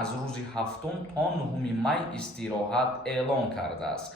аз рӯзи 7 то 9 май истироҳат эълон кардааст.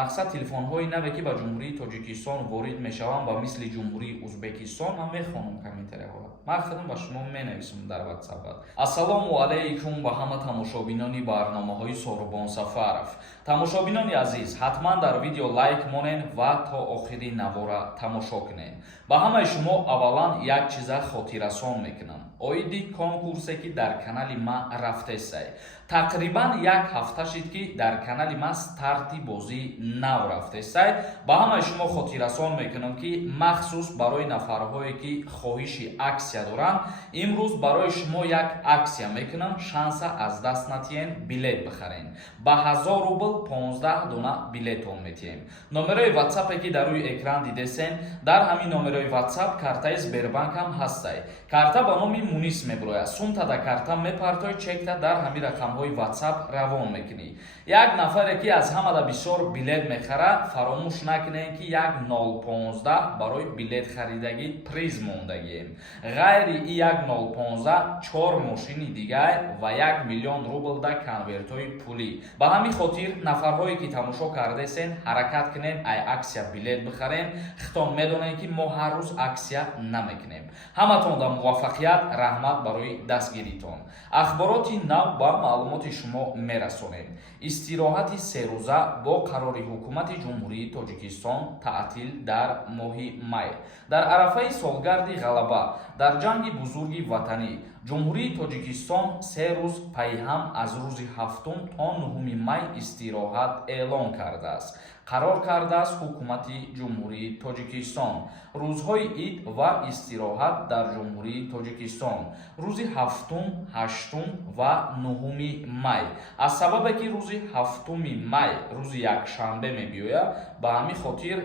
Мақсад телефонҳои наве ки ба ҷумҳурии Тоҷикистон ворид мешаванд ба мисли ҷумҳурии Узбекистон ман мехонам комментарияҳо. Мақсадам ба шумо менависам дар WhatsApp. Ассалому алайкум ба ҳама тамошобинони барномаҳои Сорбон Сафаров. Тамошобинони азиз, ҳатман дар видео лайк монен ва то охири навора тамошо кунед. Ба ҳамаи шумо аввалан як чиза хотиррасон мекунам. Оиди конкурсе ки дар канали ма рафтесай. Тақрибан як ҳафта шид ки дар канали ма старти бозӣ нав рафтесай. Ба ҳамаи шумо хотиррасон мекунам ки махсус барои нафарҳое ки хоҳиши аксия доранд, имрӯз барои шумо як аксия мекунам, шанса аз даст натиҳен, билет бихарен. Ба 1000 рубл 15 дона билетон метиҳем. Номерои WhatsApp ки дар рӯи экран дидесен, дар ҳамин номерои WhatsApp картаи Сбербанкам ҳастай. Карта ба номи Мунис мебирояд. Сумтада карта мепартои чекта дар ҳамин рақамҳои WhatsApp равон мекунӣ. Як нафаре ки аз ҳамада бисёр билет мехара, фаромӯш накунед ки як 015 барои билет харидагӣ приз мондагием. Ғайри и як 015 4 мошини дигар ва 1 миллион рубл да конвертҳои пулӣ. Ба ҳамин хотир нафарҳое ки тамошо кардесен, ҳаракат кунед ай аксия билет бихарен. Хитон медонед ки мо ҳар рӯз аксия намекунем. Ҳаматонда муваффақият, раҳмат барои дастгиритон. Ахбороти нав ба маълумоти шумо мерасонем. Истироҳати 3 рӯза бо қарори ҳукумати ҷумҳурии Тоҷикистон таътил дар моҳи май. Дар арафаи солгарди ғалаба дар ҷанги бузурги ватанӣ ҷумҳурии Тоҷикистон 3 рӯз пайҳам аз рӯзи 7 то 9 май истироҳат эълон кардааст. Қарор кардааст ҳукумати ҷумҳурии Тоҷикистон. Рӯзҳои ид ва истироҳат дар ҷумҳурии Тоҷикистон рӯзи 7, 8 ва 9 май. Аз сабабе ки рӯзи 7 май рӯзи якшанбе мебиёяд, ба ҳамин хотир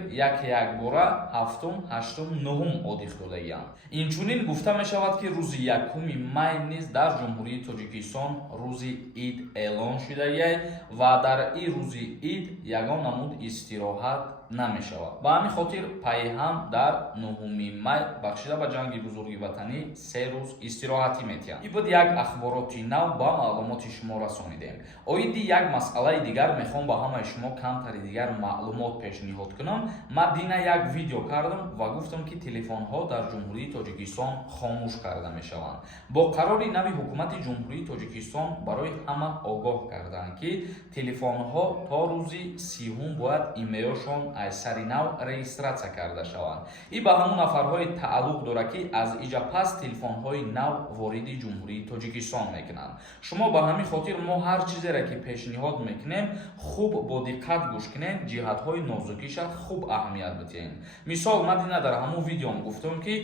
якбора 7, 8, 9 одих додагиам. Инчунин гуфта мешавад ки рӯзи 1 май низ дар ҷумҳурии Тоҷикистон рӯзи ид эълон шудагиай ва дар ин рӯзи ид ягон намуд истироҳат намешавад. Ба ҳамин хотир пайҳам дар 9 май бахшида ба ҷанги бузурги ватанӣ 3 рӯз истироҳатӣ метиҳанд. Ин буд як ахбороти нав ба маълумоти шумо расонидем. Оиди як масъалаи дигар мехоҳам ба ҳамаи шумо камтари дигар маълумот пешниҳод кунам. Ман дина як видео кардам ва гуфтам ки телефонҳо дар ҷумҳурии Тоҷикистон хомӯш карда мешаванд. Бо қарори нави ҳукумати ҷумҳурии Тоҷикистон барои ҳама огоҳ карданд ки телефонҳо то рӯзи 30 бояд имеёшон аз сари нав регистратсия карда шаванд. Ин ба ҳамон нафарҳое тааллуқ дорад ки аз иҷа пас телефонҳои нав вориди ҷумҳурии Тоҷикистон мекунанд. Шумо ба ҳамин хотир мо ҳар чизере ки пешниҳод мекунем, хуб бо диққат гӯш кунед, ҷиҳатҳои нозукиша хуб аҳамият бидиҳед. Мисол ман дина дар ҳамон видеом гуфтам ки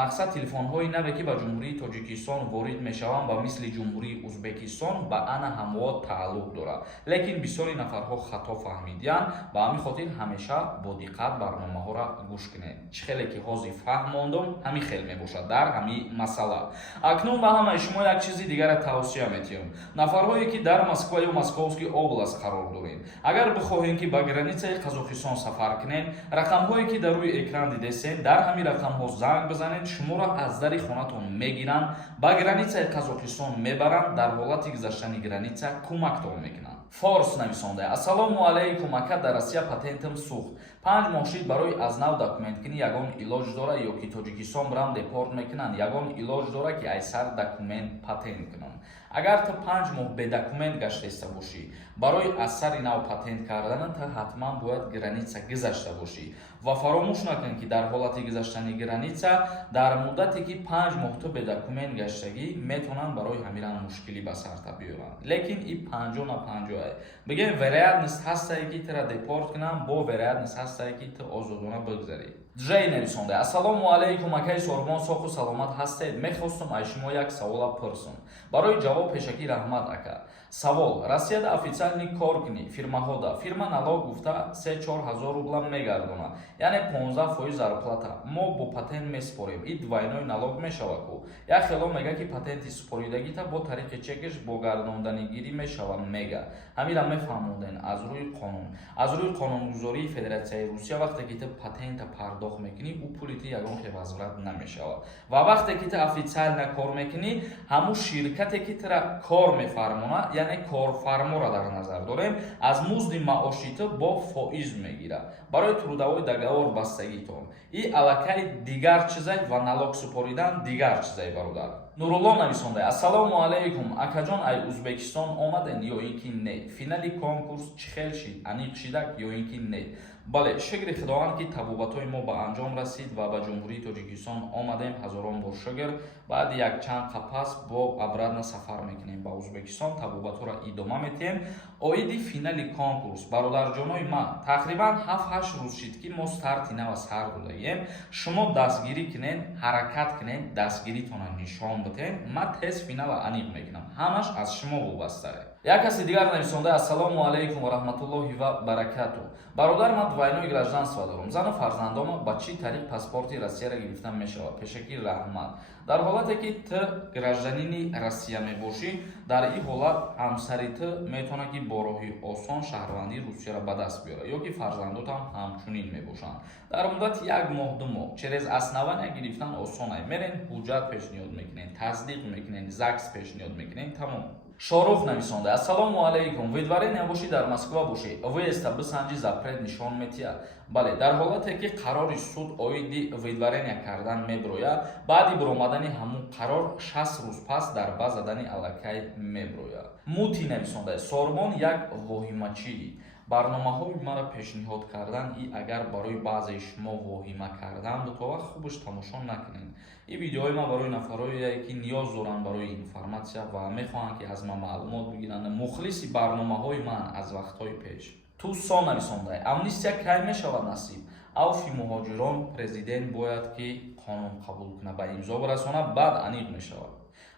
мақсад телефонҳои наве ки ба ҷумҳурии Тоҷикистон ворид мешаванд ба мисли ҷумҳурии Узбекистон ба ана ҳамво тааллуқ дорад. Лекин бисёри нафарҳо хато фаҳмидиянд. Ба ҳамин хотир ҳамеша бо диққат барномаҳоро гӯш кунед. Чӣ хеле ки ҳозир фаҳмондам, ҳамин хел мебошад дар ҳамин масъала. Акнун ба ҳамаи шумо як чизи дигаре тавсия метиҳам. Нафарҳое ки дар Москва ё Московский област қарор доред, агар бихоҳем ки ба границаи Қазоқистон сафар кунед, рақамҳое ки дар рӯи экран дидесен, дар ҳамин рақамҳо занг бизанед, шуморо аз дари хонатон мегиранд, ба границаи Қазоқистон мебаранд, дар ҳолати гузаштани граница кӯмактон мекунанд. Форс нависонда. Ассалому алайкум, ака дар Россия патентам сӯхт. 5 моҳ шид барои аз нав документкунӣ ягон илоҷ дора ё ки Тоҷикистон бирам депорт мекунанд, ягон илоҷ дора ки ай сар документ патент кунам. Агар ту 5 моҳ бе документ гашта бошӣ, барои аз сари нав патент карданат та ҳатман бояд граница гузашта бошӣ ва фаромӯш накун ки дар ҳолати гузаштани граница дар муддате ки 5 моҳ ту бе документ гаштагӣ метавонанд барои ҳамиран мушкилӣ ба сарта биёранд. Лекин и 50 на 50 бигем вероятност ҳастае ки тира депорт кунанд, бо вероятност ҳастае ки ту озодона бигзарӣ. Джей нависонда. Ассалому алайкум, акаи Сорбон соху саломат ҳастед. Мехостам аз шумо як савола пурсам. Барои ҷавоб пешакӣ раҳмат ака. Савол: Россияда официални кор кунӣ фирмаҳода. Фирма налог гуфта 3-4 ҳазор рубла мегардонад, яъне 15% зарплата. Мо бо патент месупорем. И двойной налог мешавад ку. Як хело мега ки патенти супоридагита бо тариқи чекиш бо гардонданигирӣ мешавад мега. Ҳамира мефаҳмонден аз рӯи қонун. Аз рӯи қонунгузории Федератсияи Русия вақте ки ту патента пардохт пардохт мекунӣ, ӯ пули ту ягон хевазворат намешавад. Ва вақте ки ту официально кор мекунӣ, ҳамун ширкате ки тура кор мефармона, яъне корфарморо дар назар дорем, аз музди маоши ту бо фоиз мегирад барои трудовой договор бастагитон. И аллакай дигар чизай ва налог супоридан дигар чизай бародар. Нурулло нависонда: ассалому алайкум, акаҷон ай Узбекистон омаден ё ин ки не? Финали конкурс чӣ хел шид? Аниқ шидак ё ин ки не? бале, шукри худованд ки табобатҳои мо ба анҷом расид ва ба ҷумҳурии Тоҷикистон омадем. Ҳазорон бор шукр. Баъди якчанд қапас бо обратно сафар мекунем ба Узбекистон, табобатҳоро идома метиҳем. Оиди финали конкурс бародарҷонои ман, тақрибан 7-8 рӯз шид ки мо старти нава сар додаем. Шумо дастгирӣ кунед, ҳаракат кунед, дастгиритонро нишон битен. Ман тез финала аниқ мекунам. Ҳамаш аз шумо вобастаe. Як каси дигар нависонда: ассалому алайкум ва раҳматуллоҳи ва баракату. Бародар, ман двойное гражданство дорам. Зану фарзандома ба чӣ тариқ паспорти Россияро гирифта мешавад? Пешакӣ раҳмат. Дар ҳолате ки ту гражданини Россия мебошӣ, дар ин ҳолат ҳамсари ту метавонад ки бо роҳи осон шаҳрвандии Русияро ба даст биёрад, ё ки фарзандотам ҳамчунин мебошанд. Дар муддати 1 моҳ 2 моҳ через основания гирифтан осон аст. Мерен ҳуҷҷат пешниҳод мекунед, тасдиқ мекунед, ЗАГС пешниҳод мекунед, тамом. Шорух нависонда: ассалому алайкум, видварения бошӣ дар Москва бошӣ, выезда бисанҷи запрет нишон метиҳад. Бале, дар ҳолате ки қарори суд оиди видварения кардан меброяд, баъди биромадани ҳамун қарор 60 рӯз пас дарба задани аллакай меброяд. Мути нависонда: Сормон як воҳимачии. барномаҳои маро пешниҳод кардан, и агар барои баъзеи шумо воҳима кардан, то вақт хубаш тамошо накунед. این ویدیوهای ما برای نفرایی که نیاز دارن برای اینفورماسیا و میخوان که از ما معلومات بگیرن، مخلص برنامه‌های من از وقت‌های پیش. تو سال نویسنده امنیستیا کی میشود نصیب؟ عفو مهاجران پرزیدنت باید که قانون قبول کنه، با امضا برسونه، بعد انیق میشود.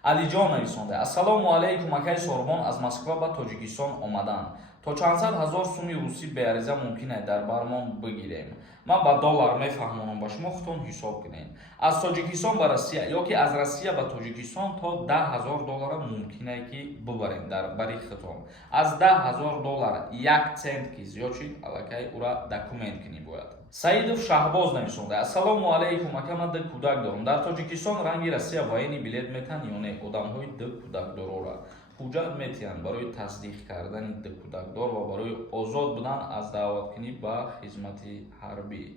علی جان نویسنده: السلام علیکم، اکای سوربان از مسکو به تاجیکستان آمدن. تا چند صد هزار سوم روسی به عرضه ممکنه در برمان بگیریم. ما با دلار میفهمونم، با شما خودتون حساب کنین. از تاجیکستان به روسیه یا که از روسیه به تاجیکستان تا 10,000 دلار ممکنه که ببرین در بری خودتون. از 10,000 دلار 1 سنت که زیاد شد، الکی او را دکومنت کنی باید. سعیدов شهباز نویسنده: السلام علیکم، من دو کودک دارم. در تاجیکستان رنگی روسیه واینی بلیت میتن یا نه؟ آدم‌های دو کودک دارن. حجت میتین برای تصدیق کردن دو کودک دار و برای آزاد بودن از دعوت کنی به خدمت حربی.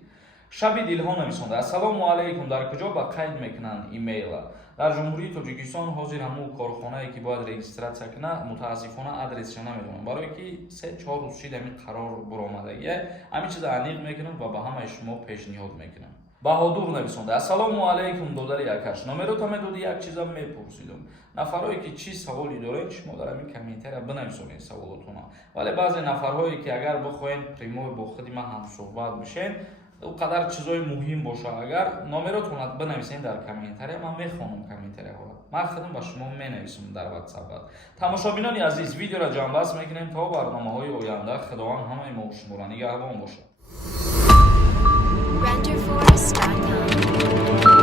شبی دلها نویسنده: السلام علیکم، در کجا با قید میکنن ایمیل؟ در جمهوری تاجیکستان حاضر همون کارخانه‌ای که باید رجیستراسیون کنه، متاسفانه آدرسش نمیدونم، برای که 3-4 روز شده همین قرار برآمدگیه، همین چیز انیق میکنم و به همه شما پیشنهاد میکنم. بهادور نویسنده: السلام علیکم دادر یکاش، نمراتم دادی یک چیزا میپرسیدم. نفرایی که چی سوالی دارین شما در همین کامنتر بنویسید سوالاتون. ولی بعضی نفرهایی که اگر بخواین پریمو با خود من هم صحبت بشین، اونقدر چیزای مهم باشه، اگر نمراتون رو بنویسین در کامنتر، من میخونم کامنتر ها. من خودم با شما مینویسم در واتساپ. تماشاچیان عزیز، ویدیو را جان بس میکنیم تا برنامه‌های آینده. خداوند همه ما شما را نگهبان باشه. Renderforest.com